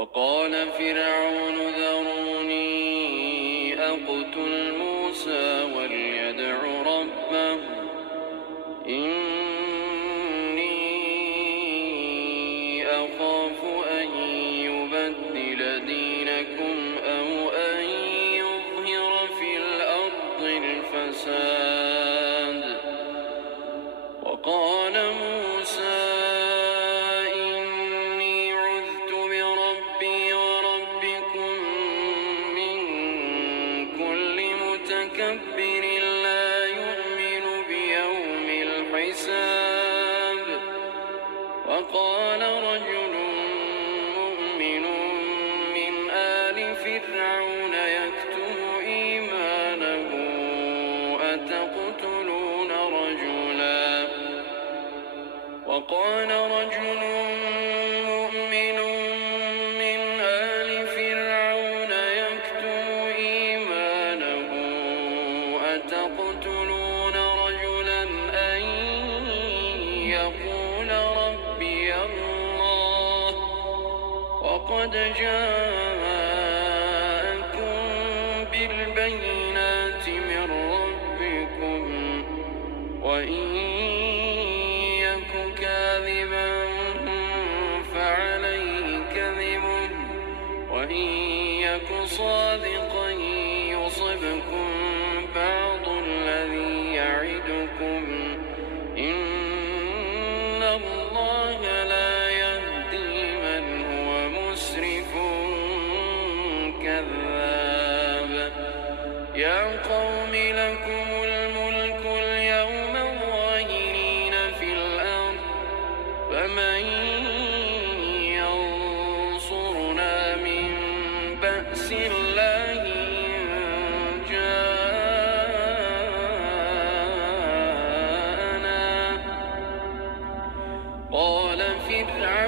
وقال فرعون ذروني أقتل موسى وليدع ربه إني أخاف أن يبدل دينكم أو أن يظهر في الأرض الفساد. وقال موسى إني عذت بربي وربكم من كل متكبر لا يؤمن بيوم الحساب. وقال رجل مؤمن من آل فرعون يكتم إيمانه أتقتلون رجلا وقال رجل مؤمن من آل فرعون يكتم إيمانه أتقتلون رجلا أن يقول ربي الله وقد جاءكم بالبينات من ربكم وإن يك كاذبا فعليه كذبه وإن يك صادقا يصبكم بعض الذي يعدكم إن الله لا يهدي من هو مسرف كذاب. يا قوم لكم الملك اليوم ظاهرين في الأرض فمن ينصرنا من بأس الله إن جاءنا. قال فرعون